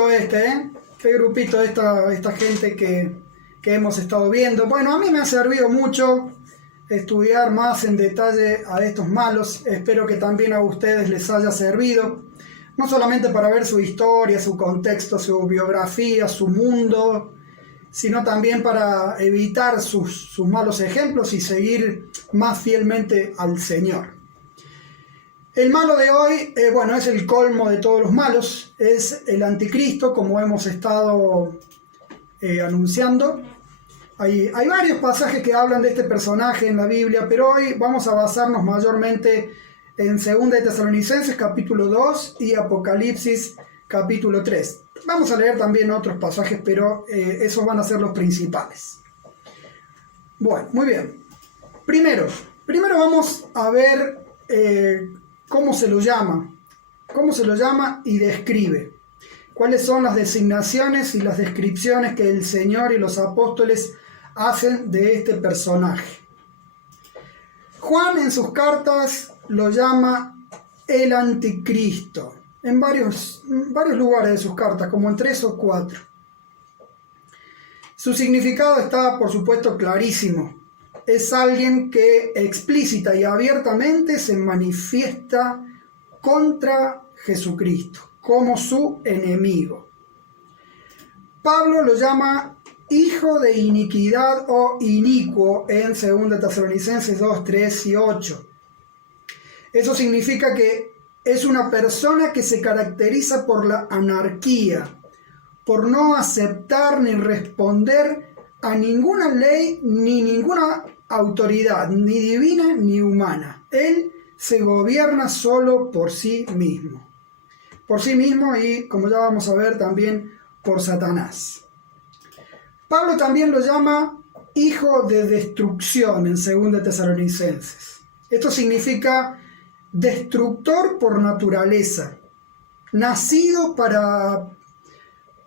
grupito este, ¿eh? Qué grupito esta gente que hemos estado viendo. Bueno, a mí me ha servido mucho estudiar más en detalle a estos malos. Espero que también a ustedes les haya servido. No solamente para ver su historia, su contexto, su biografía, su mundo, sino también para evitar sus malos ejemplos y seguir más fielmente al Señor. El malo de hoy, bueno, es el colmo de todos los malos, es el anticristo, como hemos estado anunciando. Hay varios pasajes que hablan de este personaje en la Biblia, pero hoy vamos a basarnos mayormente en 2 de Tesalonicenses capítulo 2 y Apocalipsis capítulo 3. Vamos a leer también otros pasajes, pero esos van a ser los principales. Bueno, muy bien. Primero vamos a ver cómo se lo llama y describe. ¿Cuáles son las designaciones y las descripciones que el Señor y los apóstoles hacen de este personaje? Juan en sus cartas lo llama el anticristo, en varios lugares de sus cartas, como en 3 o 4. Su significado está, por supuesto, clarísimo. Es alguien que explícita y abiertamente se manifiesta contra Jesucristo, como su enemigo. Pablo lo llama hijo de iniquidad o inicuo en 2 Tesalonicenses 2, 3 y 8. Eso significa que es una persona que se caracteriza por la anarquía, por no aceptar ni responder a ninguna ley ni ninguna autoridad, ni divina ni humana. Él se gobierna solo por sí mismo. Por sí mismo y, como ya vamos a ver, también por Satanás. Pablo también lo llama hijo de destrucción en 2 Tesalonicenses. Esto significa destructor por naturaleza, nacido para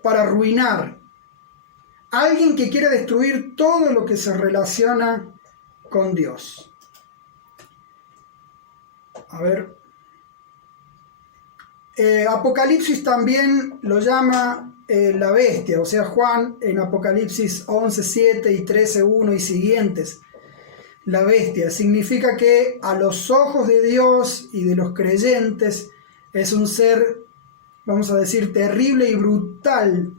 arruinar. Alguien que quiere destruir todo lo que se relaciona con Dios. A ver. Apocalipsis también lo llama la bestia, o sea, Juan en Apocalipsis 11:7 y 13:1 y siguientes. La bestia significa que a los ojos de Dios y de los creyentes es un ser, vamos a decir, terrible y brutal,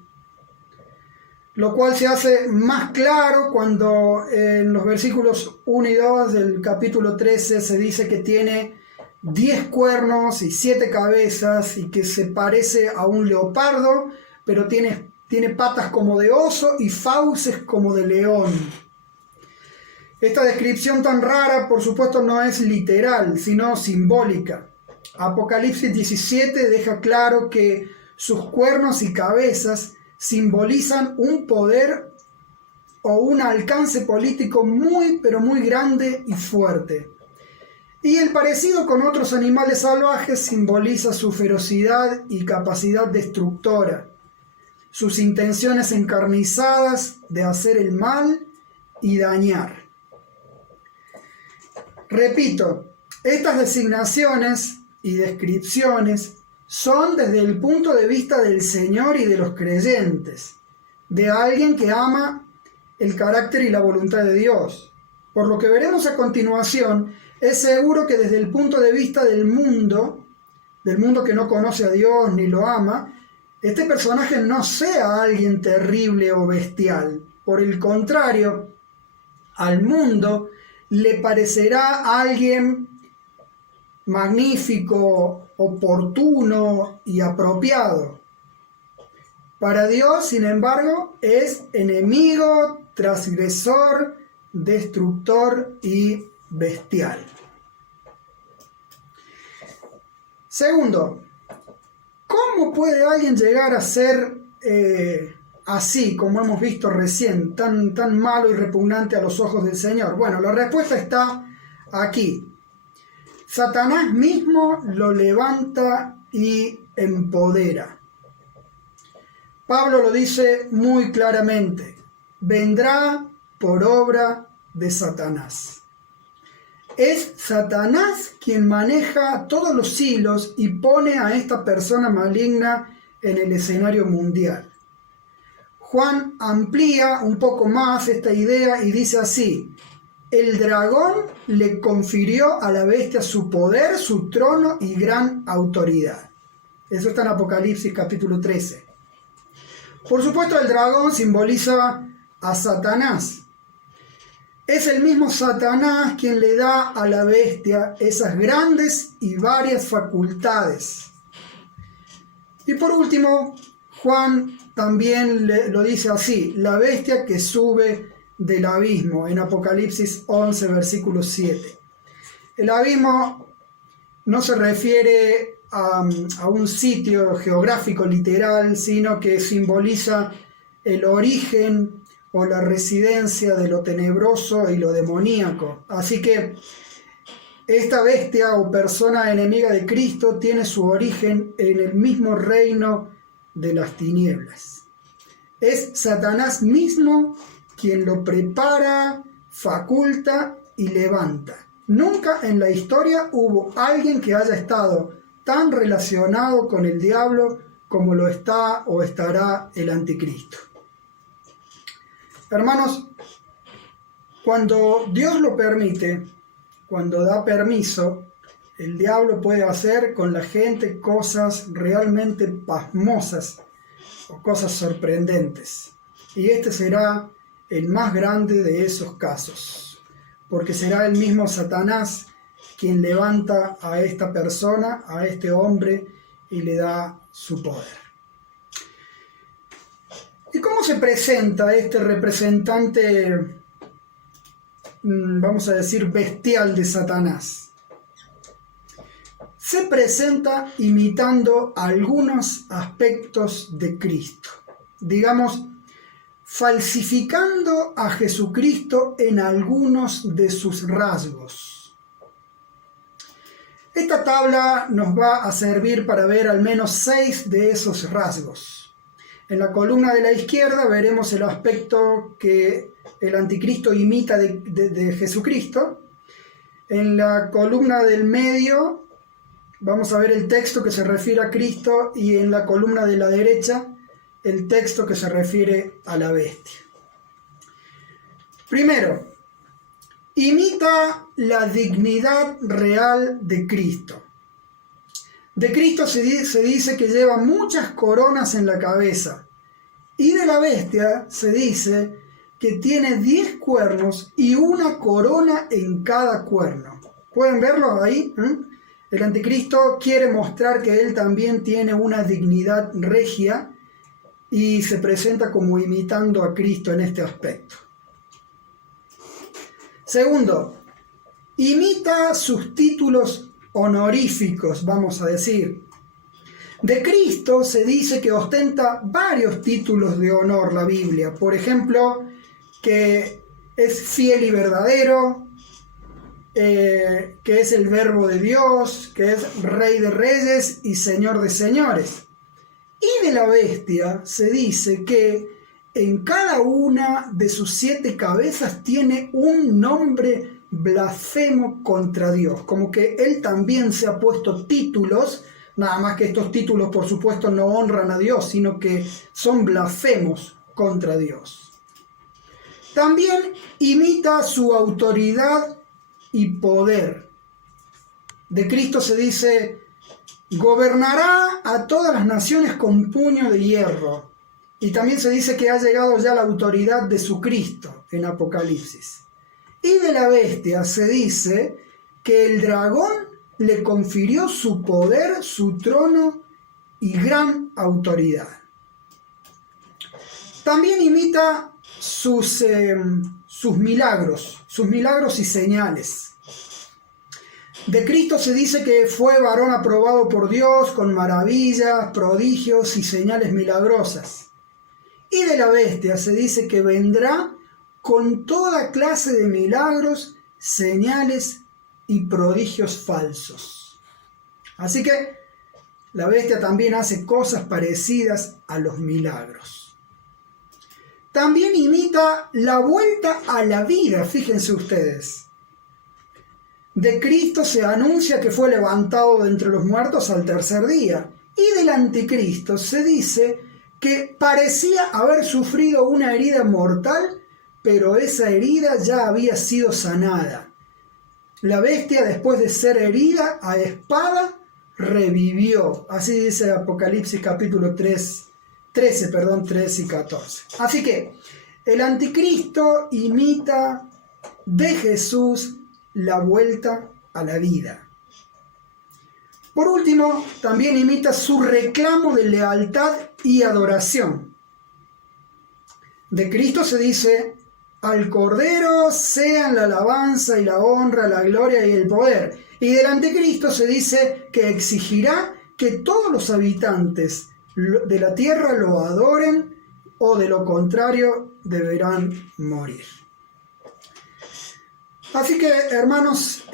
lo cual se hace más claro cuando en los versículos 1 y 2 del capítulo 13 se dice que tiene 10 cuernos y 7 cabezas y que se parece a un leopardo, pero tiene patas como de oso y fauces como de león. Esta descripción tan rara, por supuesto, no es literal, sino simbólica. Apocalipsis 17 deja claro que sus cuernos y cabezas simbolizan un poder o un alcance político muy, pero muy grande y fuerte. Y el parecido con otros animales salvajes simboliza su ferocidad y capacidad destructora, sus intenciones encarnizadas de hacer el mal y dañar. Repito, estas designaciones y descripciones son desde el punto de vista del Señor y de los creyentes, de alguien que ama el carácter y la voluntad de Dios. Por lo que veremos a continuación, es seguro que desde el punto de vista del mundo que no conoce a Dios ni lo ama, este personaje no sea alguien terrible o bestial. Por el contrario, al mundo le parecerá alguien magnífico, oportuno y apropiado. Para Dios, sin embargo, es enemigo, transgresor, destructor y bestial. Segundo, ¿cómo puede alguien llegar a ser así, como hemos visto recién, tan malo y repugnante a los ojos del Señor? Bueno, la respuesta está aquí. Satanás mismo lo levanta y empodera. Pablo lo dice muy claramente: vendrá por obra de Satanás. Es Satanás quien maneja todos los hilos y pone a esta persona maligna en el escenario mundial. Juan amplía un poco más esta idea y dice así: el dragón le confirió a la bestia su poder, su trono y gran autoridad. Eso está en Apocalipsis capítulo 13. Por supuesto, el dragón simboliza a Satanás. Es el mismo Satanás quien le da a la bestia esas grandes y varias facultades. Y por último, Juan también lo dice así: la bestia que sube del abismo, en Apocalipsis 11, versículo 7. El abismo no se refiere a un sitio geográfico literal, sino que simboliza el origen o la residencia de lo tenebroso y lo demoníaco. Así que esta bestia o persona enemiga de Cristo tiene su origen en el mismo reino de las tinieblas. Es Satanás mismo quien lo prepara, faculta y levanta. Nunca en la historia hubo alguien que haya estado tan relacionado con el diablo como lo está o estará el anticristo. Hermanos, cuando Dios lo permite, cuando da permiso, el diablo puede hacer con la gente cosas realmente pasmosas o cosas sorprendentes. Y este será el más grande de esos casos, porque será el mismo Satanás quien levanta a esta persona, a este hombre, y le da su poder. ¿Y cómo se presenta este representante, vamos a decir, bestial de Satanás? Se presenta imitando algunos aspectos de Cristo, digamos, falsificando a Jesucristo en algunos de sus rasgos. Esta tabla nos va a servir para ver al menos 6 de esos rasgos. En la columna de la izquierda veremos el aspecto que el anticristo imita de Jesucristo. En la columna del medio vamos a ver el texto que se refiere a Cristo, y en la columna de la derecha el texto que se refiere a la bestia. Primero, imita la dignidad real de Cristo. De Cristo se dice que lleva muchas coronas en la cabeza, y de la bestia se dice que tiene 10 cuernos y una corona en cada cuerno. ¿Pueden verlo ahí? El anticristo quiere mostrar que él también tiene una dignidad regia y se presenta como imitando a Cristo en este aspecto. Segundo, imita sus títulos honoríficos, vamos a decir. De Cristo se dice que ostenta varios títulos de honor la Biblia. Por ejemplo, que es fiel y verdadero, que es el Verbo de Dios, que es Rey de Reyes y Señor de Señores. Y de la bestia se dice que en cada una de sus 7 cabezas tiene un nombre blasfemo contra Dios, como que él también se ha puesto títulos, nada más que estos títulos por supuesto no honran a Dios, sino que son blasfemos contra Dios. También imita su autoridad y poder. De Cristo se dice: gobernará a todas las naciones con puño de hierro. Y también se dice que ha llegado ya la autoridad de su Cristo en Apocalipsis. Y de la bestia se dice que el dragón le confirió su poder, su trono y gran autoridad. También imita sus milagros y señales. De Cristo se dice que fue varón aprobado por Dios con maravillas, prodigios y señales milagrosas. Y de la bestia se dice que vendrá con toda clase de milagros, señales y prodigios falsos. Así que la bestia también hace cosas parecidas a los milagros. También imita la vuelta a la vida, fíjense ustedes. De Cristo se anuncia que fue levantado de entre los muertos al tercer día. Y del anticristo se dice que parecía haber sufrido una herida mortal, pero esa herida ya había sido sanada. La bestia, después de ser herida a espada, revivió. Así dice Apocalipsis capítulo 13, 3 y 14. Así que el anticristo imita de Jesús la vuelta a la vida. Por último, también imita su reclamo de lealtad y adoración. De Cristo se dice: al Cordero sean la alabanza y la honra, la gloria y el poder. Y del anticristo se dice que exigirá que todos los habitantes de la tierra lo adoren, o de lo contrario deberán morir. Así que, hermanos,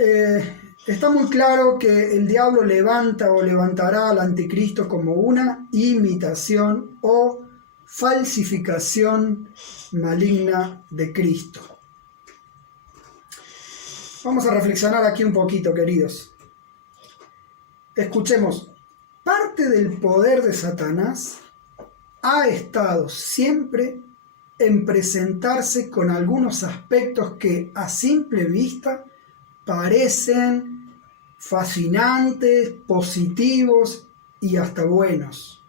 está muy claro que el diablo levanta o levantará al anticristo como una imitación o falsificación maligna de Cristo. Vamos a reflexionar aquí un poquito, queridos. Escuchemos. Parte del poder de Satanás ha estado siempre en presentarse con algunos aspectos que a simple vista parecen fascinantes, positivos y hasta buenos.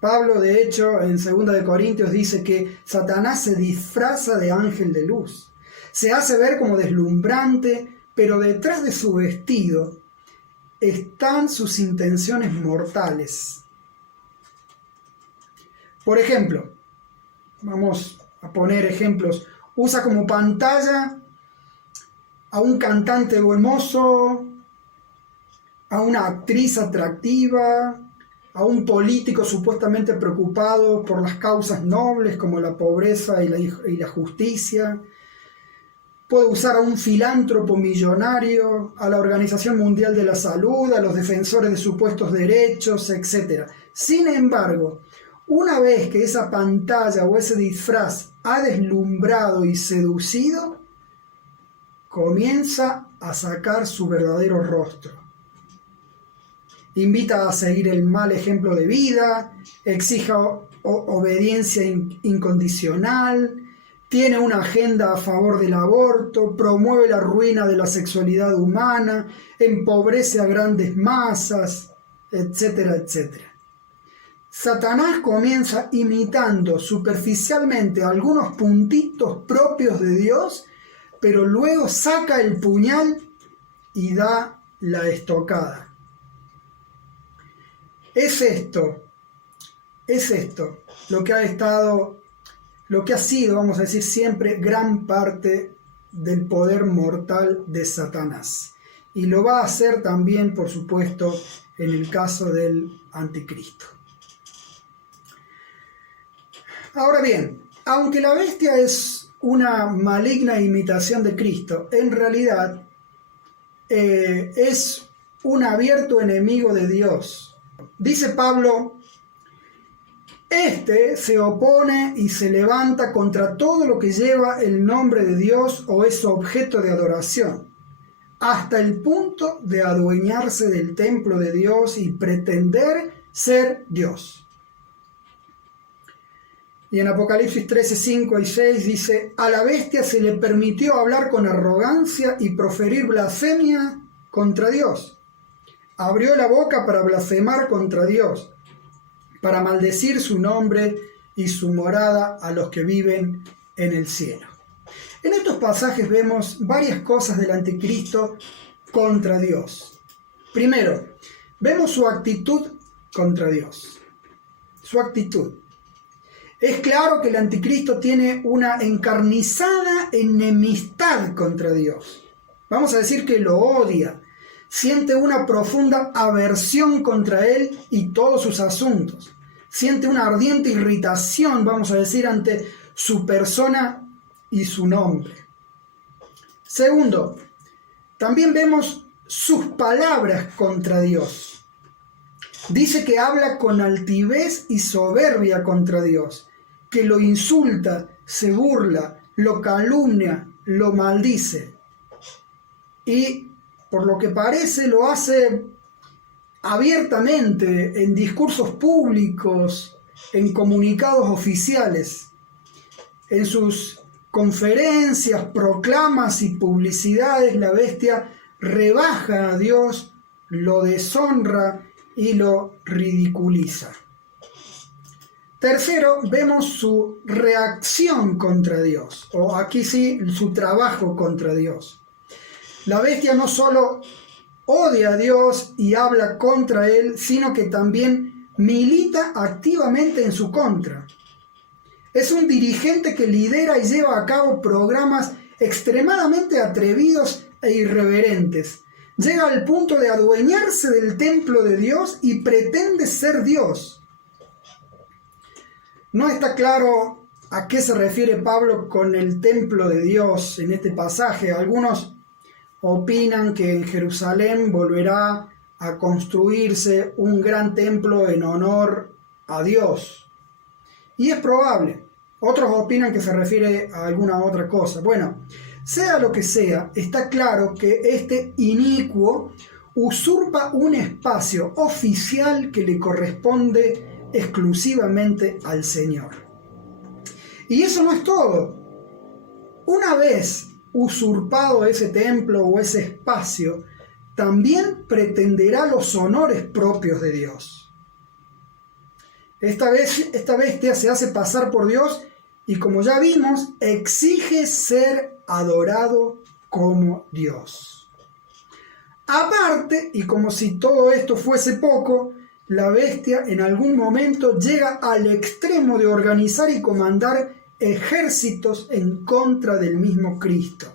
Pablo, de hecho, en 2 Corintios dice que Satanás se disfraza de ángel de luz. Se hace ver como deslumbrante, pero detrás de su vestido están sus intenciones mortales. Por ejemplo, vamos a poner ejemplos. Usa como pantalla a un cantante hermoso, a una actriz atractiva, a un político supuestamente preocupado por las causas nobles como la pobreza y la justicia. Puede usar a un filántropo millonario, a la Organización Mundial de la Salud, a los defensores de supuestos derechos, etc. Sin embargo, una vez que esa pantalla o ese disfraz ha deslumbrado y seducido, comienza a sacar su verdadero rostro. Invita a seguir el mal ejemplo de vida, exige obediencia incondicional, tiene una agenda a favor del aborto, promueve la ruina de la sexualidad humana, empobrece a grandes masas, etcétera, etcétera. Satanás comienza imitando superficialmente algunos puntitos propios de Dios, pero luego saca el puñal y da la estocada. Es esto lo que ha sido, vamos a decir siempre, gran parte del poder mortal de Satanás. Y lo va a hacer también, por supuesto, en el caso del anticristo. Ahora bien, aunque la bestia es una maligna imitación de Cristo, en realidad es un abierto enemigo de Dios. Dice Pablo: este se opone y se levanta contra todo lo que lleva el nombre de Dios o es objeto de adoración, hasta el punto de adueñarse del templo de Dios y pretender ser Dios. Y en Apocalipsis 13, 5 y 6 dice: a la bestia se le permitió hablar con arrogancia y proferir blasfemia contra Dios. Abrió la boca para blasfemar contra Dios, para maldecir su nombre y su morada a los que viven en el cielo. En estos pasajes vemos varias cosas del anticristo contra Dios. Primero, vemos su actitud contra Dios. Su actitud. Es claro que el anticristo tiene una encarnizada enemistad contra Dios. Vamos a decir que lo odia. Siente una profunda aversión contra él y todos sus asuntos. Siente una ardiente irritación, vamos a decir, ante su persona y su nombre. Segundo, también vemos sus palabras contra Dios. Dice que habla con altivez y soberbia contra Dios, que lo insulta, se burla, lo calumnia, lo maldice. Y por lo que parece lo hace abiertamente en discursos públicos, en comunicados oficiales, en sus conferencias, proclamas y publicidades. La bestia rebaja a Dios, lo deshonra y lo ridiculiza. Tercero, vemos su reacción contra Dios, o aquí sí, su trabajo contra Dios. La bestia no solo odia a Dios y habla contra Él, sino que también milita activamente en su contra. Es un dirigente que lidera y lleva a cabo programas extremadamente atrevidos e irreverentes. Llega al punto de adueñarse del templo de Dios y pretende ser Dios. No está claro a qué se refiere Pablo con el templo de Dios en este pasaje. Algunos opinan que en Jerusalén volverá a construirse un gran templo en honor a Dios. Y es probable. Otros opinan que se refiere a alguna otra cosa. Bueno, sea lo que sea, está claro que este inicuo usurpa un espacio oficial que le corresponde exclusivamente al Señor. Y eso no es todo. Una vez usurpado ese templo o ese espacio, también pretenderá los honores propios de Dios. Esta bestia se hace pasar por Dios y, como ya vimos, exige ser adorado como Dios. Aparte, y como si todo esto fuese poco, la bestia en algún momento llega al extremo de organizar y comandar ejércitos en contra del mismo Cristo.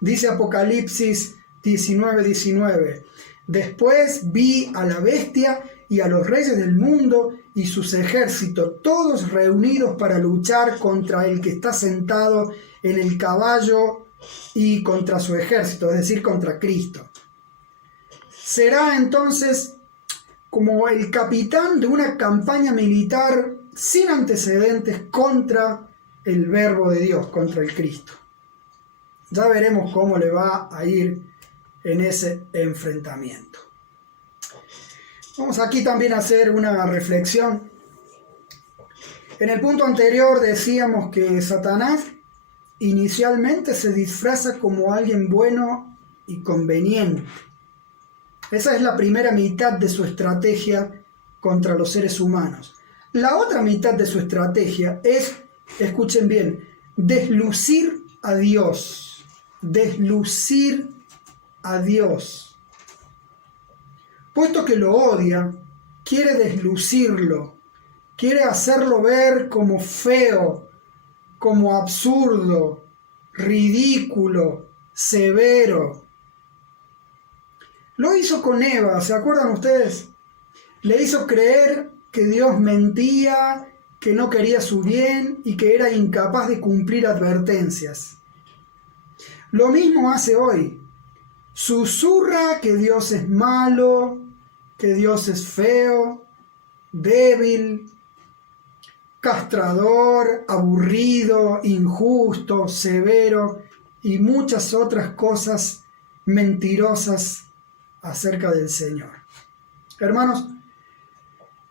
Dice Apocalipsis 19:19. Después vi a la bestia y a los reyes del mundo y sus ejércitos, todos reunidos para luchar contra el que está sentado en el caballo y contra su ejército, es decir, contra Cristo. Será entonces como el capitán de una campaña militar sin antecedentes contra el Verbo de Dios, contra el Cristo. Ya veremos cómo le va a ir en ese enfrentamiento. Vamos aquí también a hacer una reflexión. En el punto anterior decíamos que Satanás inicialmente se disfraza como alguien bueno y conveniente. Esa es la primera mitad de su estrategia contra los seres humanos. La otra mitad de su estrategia es, escuchen bien, deslucir a Dios. Deslucir a Dios. Puesto que lo odia, quiere deslucirlo, quiere hacerlo ver como feo, como absurdo, ridículo, severo. Lo hizo con Eva, ¿se acuerdan ustedes? Le hizo creer que Dios mentía, que no quería su bien y que era incapaz de cumplir advertencias. Lo mismo hace hoy. Susurra que Dios es malo, que Dios es feo, débil, castrador, aburrido, injusto, severo y muchas otras cosas mentirosas acerca del Señor. Hermanos,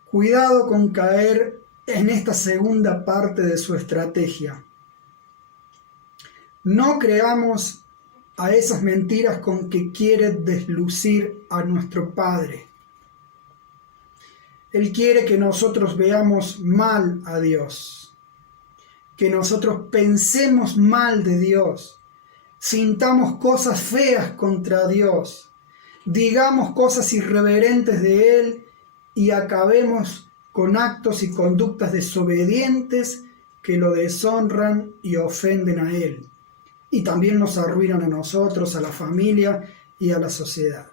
cuidado con caer en esta segunda parte de su estrategia. No creamos a esas mentiras con que quiere deslucir a nuestro Padre. Él quiere que nosotros veamos mal a Dios, que nosotros pensemos mal de Dios, sintamos cosas feas contra Dios, digamos cosas irreverentes de Él y acabemos con actos y conductas desobedientes que lo deshonran y ofenden a Él. Y también nos arruinan a nosotros, a la familia y a la sociedad.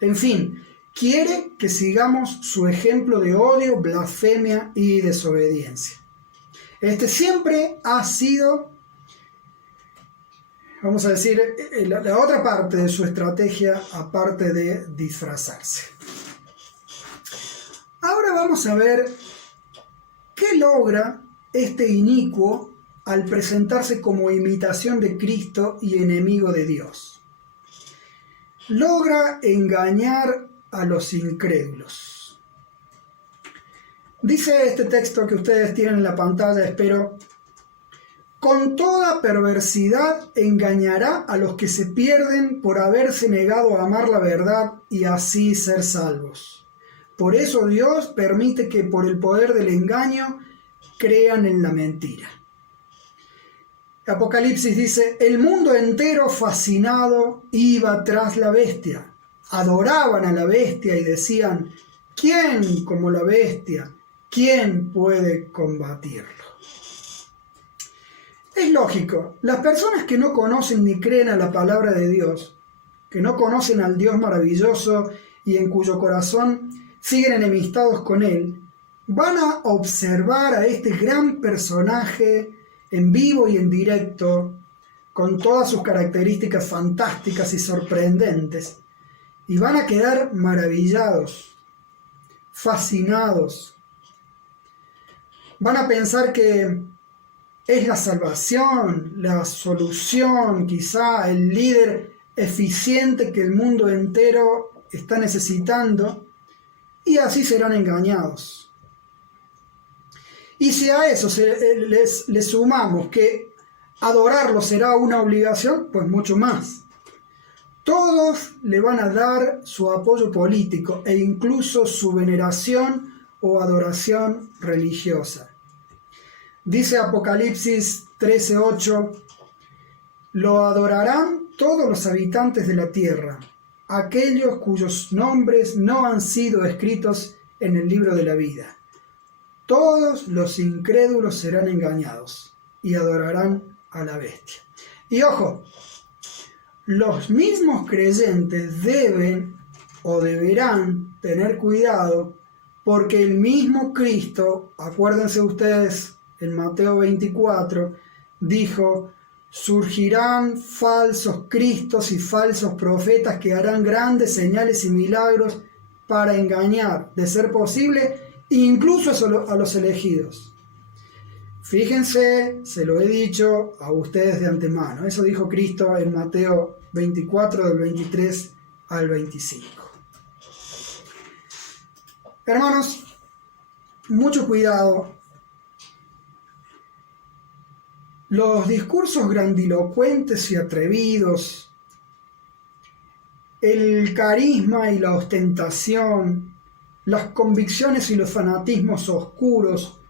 En fin, quiere que sigamos su ejemplo de odio, blasfemia y desobediencia. Este siempre ha sido, vamos a decir, la otra parte de su estrategia, aparte de disfrazarse. Ahora vamos a ver qué logra este inicuo al presentarse como imitación de Cristo y enemigo de Dios. Logra engañar a los incrédulos. Dice este texto que ustedes tienen en la pantalla, espero: con toda perversidad engañará a los que se pierden por haberse negado a amar la verdad y así ser salvos. Por eso Dios permite que por el poder del engaño crean en la mentira. Apocalipsis dice: el mundo entero fascinado iba tras la bestia. Adoraban a la bestia y decían: ¿quién como la bestia? ¿Quién puede combatirlo? Es lógico, las personas que no conocen ni creen a la palabra de Dios, que no conocen al Dios maravilloso y en cuyo corazón siguen enemistados con Él, van a observar a este gran personaje en vivo y en directo, con todas sus características fantásticas y sorprendentes, y van a quedar maravillados, fascinados. Van a pensar que es la salvación, la solución, quizá el líder eficiente que el mundo entero está necesitando, y así serán engañados. Y si a eso le sumamos que adorarlo será una obligación, pues mucho más. Todos le van a dar su apoyo político e incluso su veneración o adoración religiosa. Dice Apocalipsis 13:8: lo adorarán todos los habitantes de la tierra, aquellos cuyos nombres no han sido escritos en el libro de la vida. Todos los incrédulos serán engañados y adorarán a la bestia. Y ojo, los mismos creyentes deben o deberán tener cuidado, porque el mismo Cristo, acuérdense ustedes, en Mateo 24, dijo: surgirán falsos cristos y falsos profetas que harán grandes señales y milagros para engañar, de ser posible, incluso a los elegidos. Fíjense, se lo he dicho a ustedes de antemano. Eso dijo Cristo en Mateo 24, del 23 al 25. Hermanos, mucho cuidado. Los discursos grandilocuentes y atrevidos, el carisma y la ostentación, las convicciones y los fanatismos oscuros,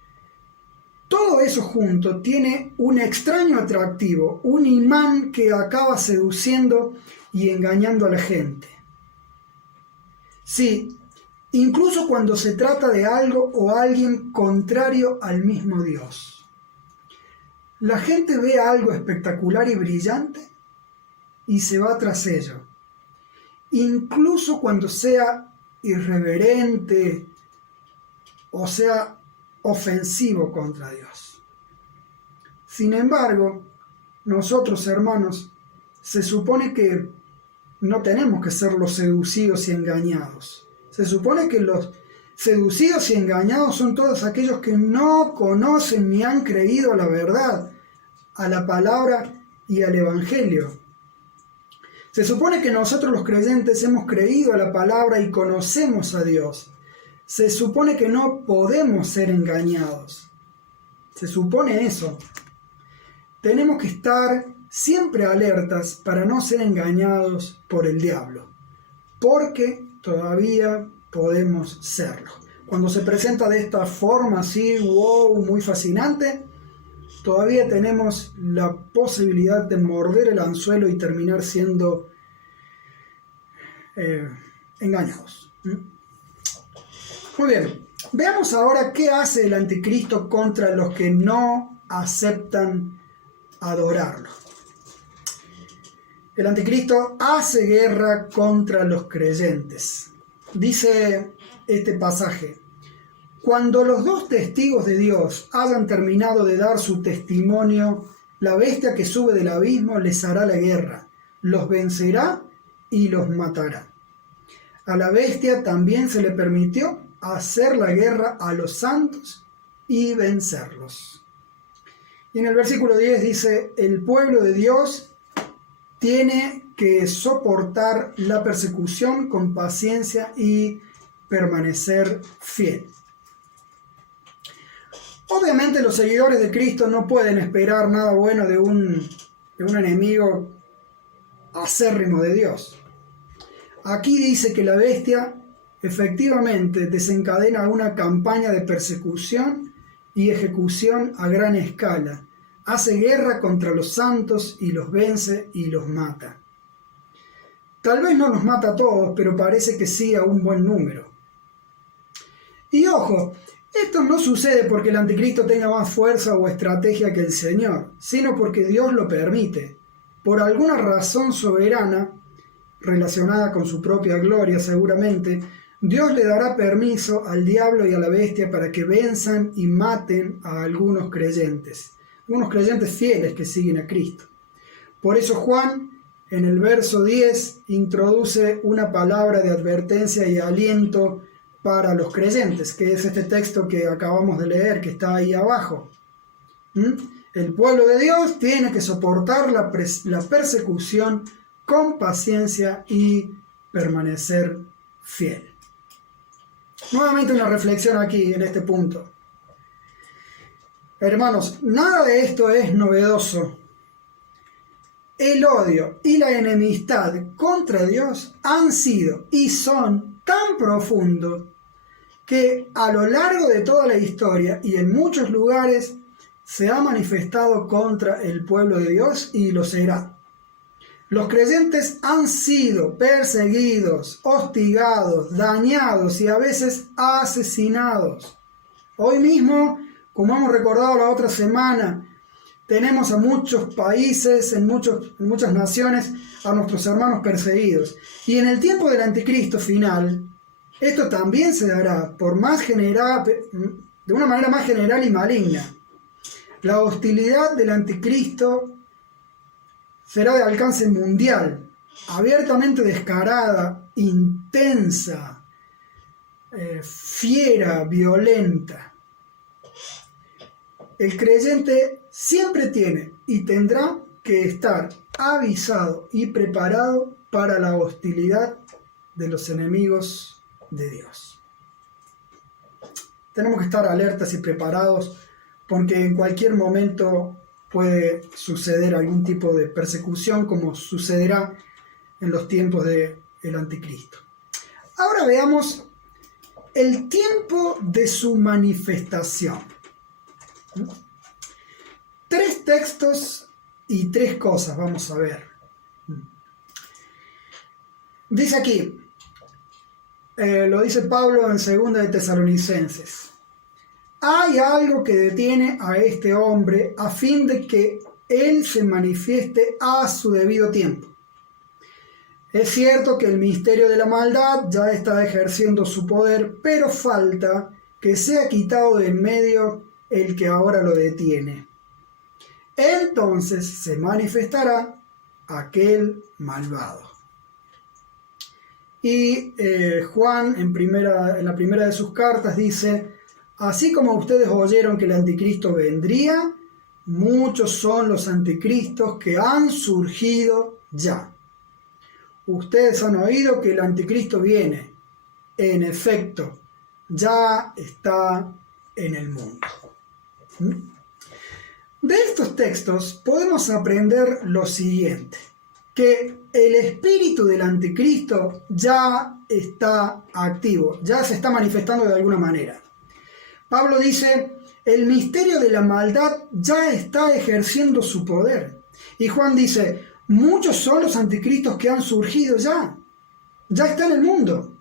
todo eso junto tiene un extraño atractivo, un imán que acaba seduciendo y engañando a la gente. Sí, incluso cuando se trata de algo o alguien contrario al mismo Dios. La gente ve algo espectacular y brillante y se va tras ello, incluso cuando sea irreverente o sea ofensivo contra Dios. Sin embargo, nosotros, hermanos, se supone que no tenemos que ser los seducidos y engañados. Se supone que los seducidos y engañados son todos aquellos que no conocen ni han creído a la verdad, a la palabra y al evangelio. Se supone que nosotros los creyentes hemos creído a la palabra y conocemos a Dios. Se supone que no podemos ser engañados. Se supone eso. Tenemos que estar siempre alertas para no ser engañados por el diablo, porque todavía podemos serlo. Cuando se presenta de esta forma así, wow, muy fascinante, todavía tenemos la posibilidad de morder el anzuelo y terminar siendo engañados. Muy bien, veamos ahora qué hace el anticristo contra los que no aceptan adorarlo. El anticristo hace guerra contra los creyentes. Dice este pasaje: cuando los dos testigos de Dios hayan terminado de dar su testimonio, la bestia que sube del abismo les hará la guerra, los vencerá y los matará. A la bestia también se le permitió hacer la guerra a los santos y vencerlos. Y en el versículo 10 dice: el pueblo de Dios tiene que soportar la persecución con paciencia y permanecer fiel. Obviamente los seguidores de Cristo no pueden esperar nada bueno de un enemigo acérrimo de Dios. Aquí dice que la bestia efectivamente desencadena una campaña de persecución y ejecución a gran escala. Hace guerra contra los santos y los vence y los mata. Tal vez no los mata a todos, pero parece que sí a un buen número. Y ojo, esto no sucede porque el anticristo tenga más fuerza o estrategia que el Señor, sino porque Dios lo permite. Por alguna razón soberana, relacionada con su propia gloria seguramente, Dios le dará permiso al diablo y a la bestia para que venzan y maten a algunos creyentes fieles que siguen a Cristo. Por eso Juan, en el verso 10, introduce una palabra de advertencia y aliento para los creyentes, que es este texto que acabamos de leer, que está ahí abajo. El pueblo de Dios tiene que soportar la persecución con paciencia y permanecer fiel. Nuevamente una reflexión aquí en este punto. Hermanos, nada de esto es novedoso. El odio y la enemistad contra Dios han sido y son tan profundos que a lo largo de toda la historia y en muchos lugares se ha manifestado contra el pueblo de Dios y lo será. Los creyentes han sido perseguidos, hostigados, dañados y a veces asesinados. Hoy mismo, como hemos recordado la otra semana, tenemos a muchos países, en muchas naciones, a nuestros hermanos perseguidos. Y en el tiempo del anticristo final, esto también se dará de una manera más general y maligna. La hostilidad del anticristo será de alcance mundial, abiertamente descarada, intensa, fiera, violenta. El creyente siempre tiene y tendrá que estar avisado y preparado para la hostilidad de los enemigos de Dios. Tenemos que estar alertas y preparados porque en cualquier momento puede suceder algún tipo de persecución como sucederá en los tiempos del anticristo. Ahora veamos el tiempo de su manifestación. 3 textos y 3 cosas vamos a ver. Dice aquí, lo dice Pablo en 2 de Tesalonicenses. Hay algo que detiene a este hombre a fin de que él se manifieste a su debido tiempo. Es cierto que el misterio de la maldad ya está ejerciendo su poder, pero falta que sea quitado de en medio el que ahora lo detiene. Entonces se manifestará aquel malvado. Y Juan en la primera de sus cartas dice: así como ustedes oyeron que el anticristo vendría, muchos son los anticristos que han surgido ya. Ustedes han oído que el anticristo viene. En efecto, ya está en el mundo. De estos textos podemos aprender lo siguiente: que el espíritu del anticristo ya está activo, ya se está manifestando de alguna manera. Pablo dice, el misterio de la maldad ya está ejerciendo su poder. Y Juan dice, muchos son los anticristos que han surgido ya está en el mundo.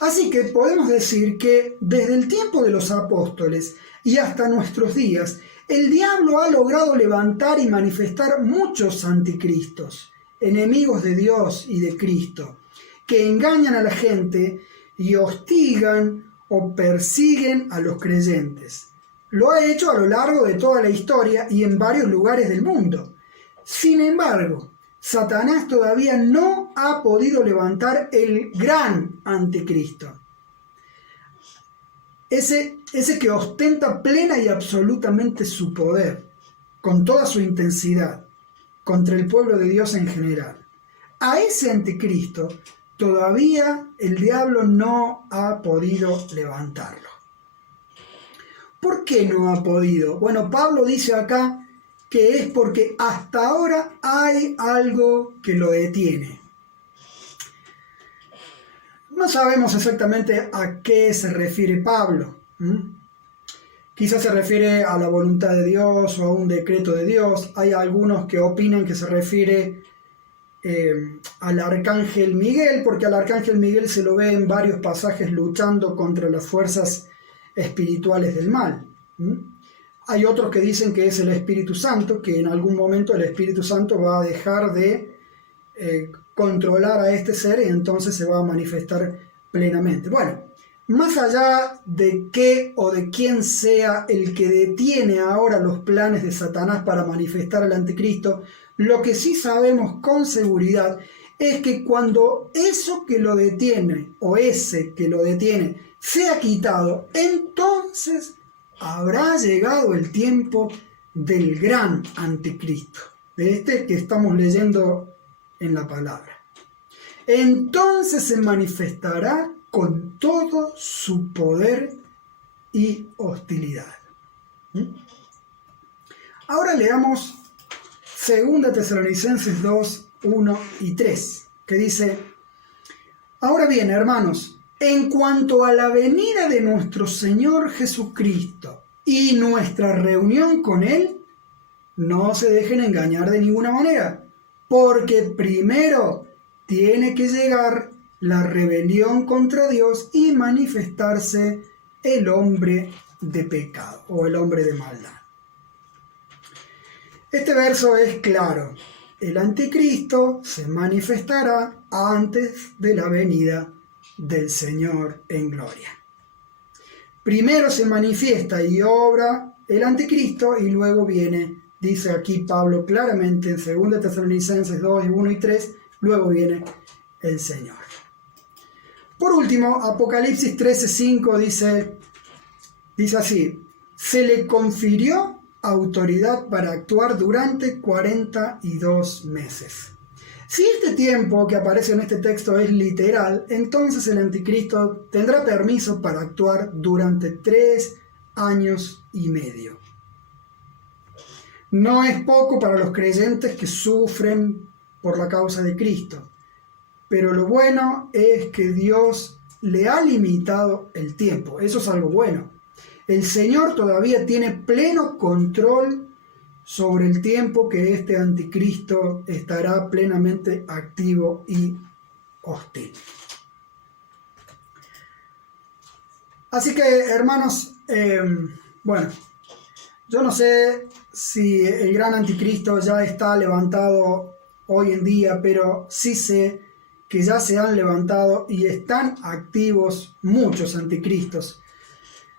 Así que podemos decir que desde el tiempo de los apóstoles y hasta nuestros días, el diablo ha logrado levantar y manifestar muchos anticristos, enemigos de Dios y de Cristo, que engañan a la gente y hostigan o persiguen a los creyentes. Lo ha hecho a lo largo de toda la historia y en varios lugares del mundo. Sin embargo, Satanás todavía no ha podido levantar el gran anticristo. Ese que ostenta plena y absolutamente su poder, con toda su intensidad. contra el pueblo de Dios en general. A ese anticristo todavía el diablo no ha podido levantarlo. ¿Por qué no ha podido? Bueno, Pablo dice acá que es porque hasta ahora hay algo que lo detiene. No sabemos exactamente a qué se refiere Pablo. Quizás se refiere a la voluntad de Dios o a un decreto de Dios. Hay algunos que opinan que se refiere al arcángel Miguel, porque al arcángel Miguel se lo ve en varios pasajes luchando contra las fuerzas espirituales del mal. Hay otros que dicen que es el Espíritu Santo, que en algún momento el Espíritu Santo va a dejar de controlar a este ser y entonces se va a manifestar plenamente. Bueno, más allá de qué o de quién sea el que detiene ahora los planes de Satanás para manifestar al anticristo, lo que sí sabemos con seguridad es que cuando eso que lo detiene o ese que lo detiene sea quitado, entonces habrá llegado el tiempo del gran anticristo, de este que estamos leyendo en la palabra. Entonces se manifestará con todo su poder y hostilidad. Ahora leamos 2 Tesalonicenses 2, 1 y 3, que dice: ahora bien, hermanos, en cuanto a la venida de nuestro Señor Jesucristo y nuestra reunión con Él, no se dejen engañar de ninguna manera, porque primero tiene que llegar la rebelión contra Dios y manifestarse el hombre de pecado o el hombre de maldad. Este verso es claro. El anticristo se manifestará antes de la venida del Señor en gloria. Primero se manifiesta y obra el anticristo y luego viene, dice aquí Pablo claramente en 2 Tesalonicenses 2, 1 y 3, luego viene el Señor. Por último, Apocalipsis 13:5 dice así: se le confirió autoridad para actuar durante 42 meses. Si este tiempo que aparece en este texto es literal, entonces el anticristo tendrá permiso para actuar durante 3 años y medio. No es poco para los creyentes que sufren por la causa de Cristo, pero lo bueno es que Dios le ha limitado el tiempo. Eso es algo bueno. El Señor todavía tiene pleno control sobre el tiempo que este anticristo estará plenamente activo y hostil. Así que, hermanos, bueno, yo no sé si el gran anticristo ya está levantado hoy en día, pero sí sé que ya se han levantado y están activos muchos anticristos.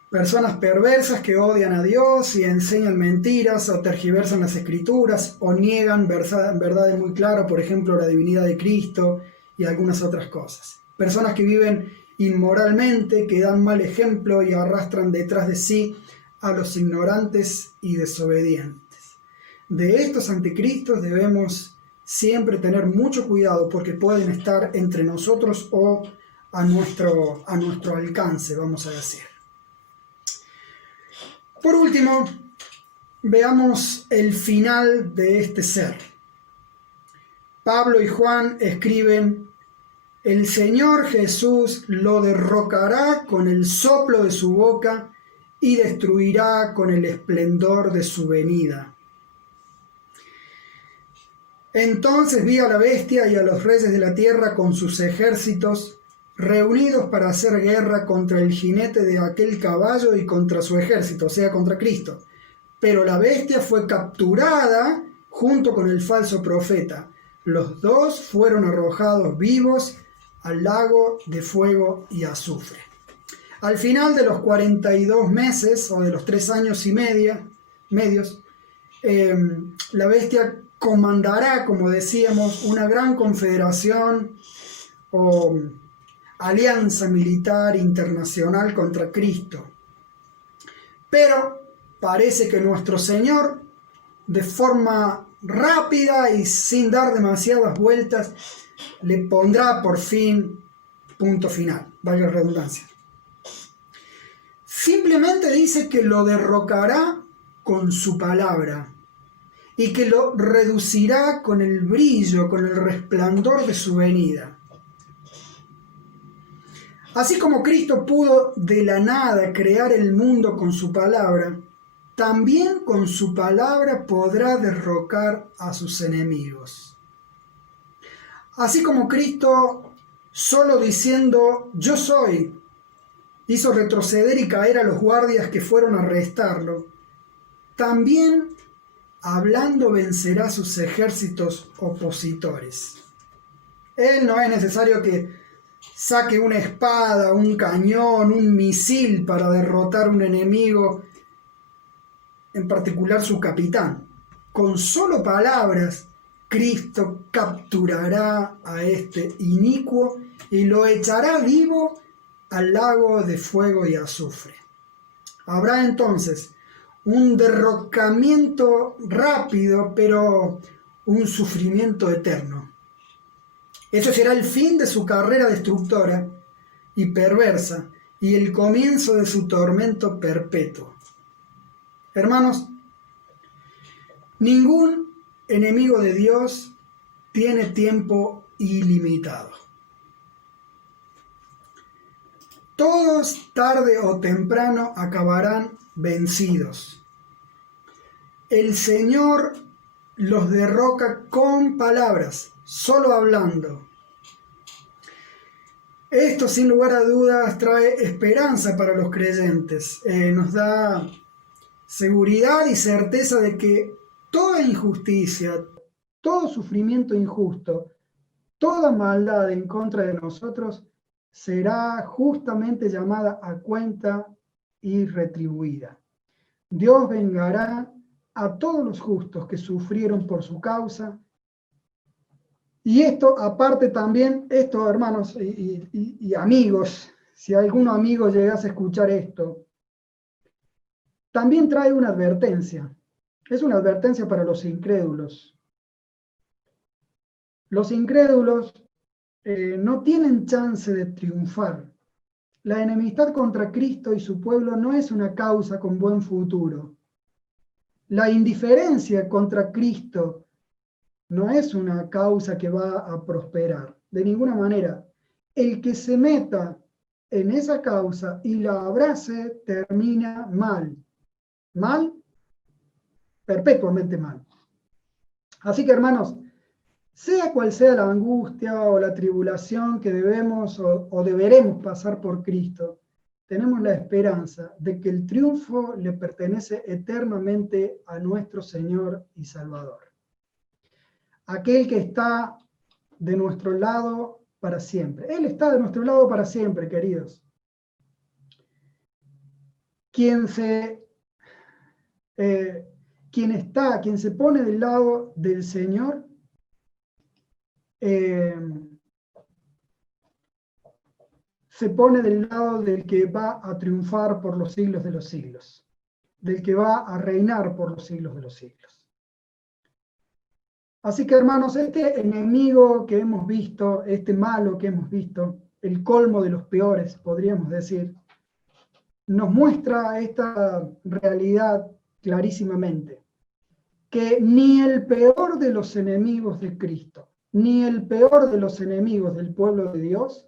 Personas perversas que odian a Dios y enseñan mentiras o tergiversan las escrituras o niegan verdades muy claras, por ejemplo, la divinidad de Cristo y algunas otras cosas. Personas que viven inmoralmente, que dan mal ejemplo y arrastran detrás de sí a los ignorantes y desobedientes. De estos anticristos debemos siempre tener mucho cuidado porque pueden estar entre nosotros o a nuestro alcance, vamos a decir. Por último, veamos el final de este ser. Pablo y Juan escriben: el Señor Jesús lo derrocará con el soplo de su boca y destruirá con el esplendor de su venida. Entonces vi a la bestia y a los reyes de la tierra con sus ejércitos reunidos para hacer guerra contra el jinete de aquel caballo y contra su ejército, o sea, contra Cristo. Pero la bestia fue capturada junto con el falso profeta. Los dos fueron arrojados vivos al lago de fuego y azufre. Al final de los 42 meses, o de los 3 años y medios, la bestia comandará, como decíamos, una gran confederación o alianza militar internacional contra Cristo. Pero parece que nuestro Señor de forma rápida y sin dar demasiadas vueltas, le pondrá por fin punto final, valga la redundancia. Simplemente dice que lo derrocará con su palabra y que lo reducirá con el brillo, con el resplandor de su venida. Así como Cristo pudo de la nada crear el mundo con su palabra, también con su palabra podrá derrocar a sus enemigos. Así como Cristo, solo diciendo yo soy, hizo retroceder y caer a los guardias que fueron a arrestarlo, también hablando vencerá a sus ejércitos opositores. Él no es necesario que saque una espada, un cañón, un misil para derrotar a un enemigo, en particular su capitán. Con solo palabras, Cristo capturará a este inicuo y lo echará vivo al lago de fuego y azufre. Habrá entonces un derrocamiento rápido, pero un sufrimiento eterno. Eso será el fin de su carrera destructora y perversa y el comienzo de su tormento perpetuo. Hermanos, ningún enemigo de Dios tiene tiempo ilimitado. Todos tarde o temprano acabarán vencidos. El Señor los derroca con palabras, solo hablando. Esto sin lugar a dudas trae esperanza para los creyentes. Nos da seguridad y certeza de que toda injusticia, todo sufrimiento injusto, toda maldad en contra de nosotros será justamente llamada a cuenta y retribuida. Dios vengará a todos los justos que sufrieron por su causa. Y esto, aparte también, esto, hermanos y amigos, si algún amigo llegase a escuchar esto, también trae una advertencia. Es una advertencia para los incrédulos. Los incrédulos no tienen chance de triunfar. La enemistad contra Cristo y su pueblo no es una causa con buen futuro. La indiferencia contra Cristo no es una causa que va a prosperar, de ninguna manera. El que se meta en esa causa y la abrace termina mal. Mal, perpetuamente mal. Así que, hermanos, sea cual sea la angustia o la tribulación que debemos o deberemos pasar por Cristo, tenemos la esperanza de que el triunfo le pertenece eternamente a nuestro Señor y Salvador. Aquel que está de nuestro lado para siempre. Él está de nuestro lado para siempre, queridos. Quien se pone del lado del Señor, se pone del lado del que va a triunfar por los siglos de los siglos, del que va a reinar por los siglos de los siglos. Así que, hermanos, este enemigo que hemos visto, este malo que hemos visto, el colmo de los peores, podríamos decir, nos muestra esta realidad clarísimamente, que ni el peor de los enemigos de Cristo, ni el peor de los enemigos del pueblo de Dios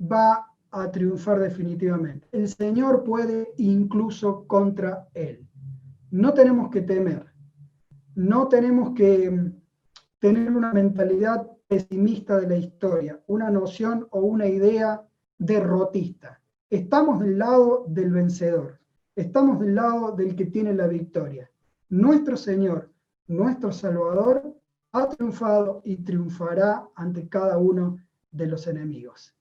va a triunfar definitivamente. El Señor puede incluso contra él. No tenemos que temer. No tenemos que tener una mentalidad pesimista de la historia, una noción o una idea derrotista. Estamos del lado del vencedor, estamos del lado del que tiene la victoria. Nuestro Señor, nuestro Salvador, ha triunfado y triunfará ante cada uno de los enemigos.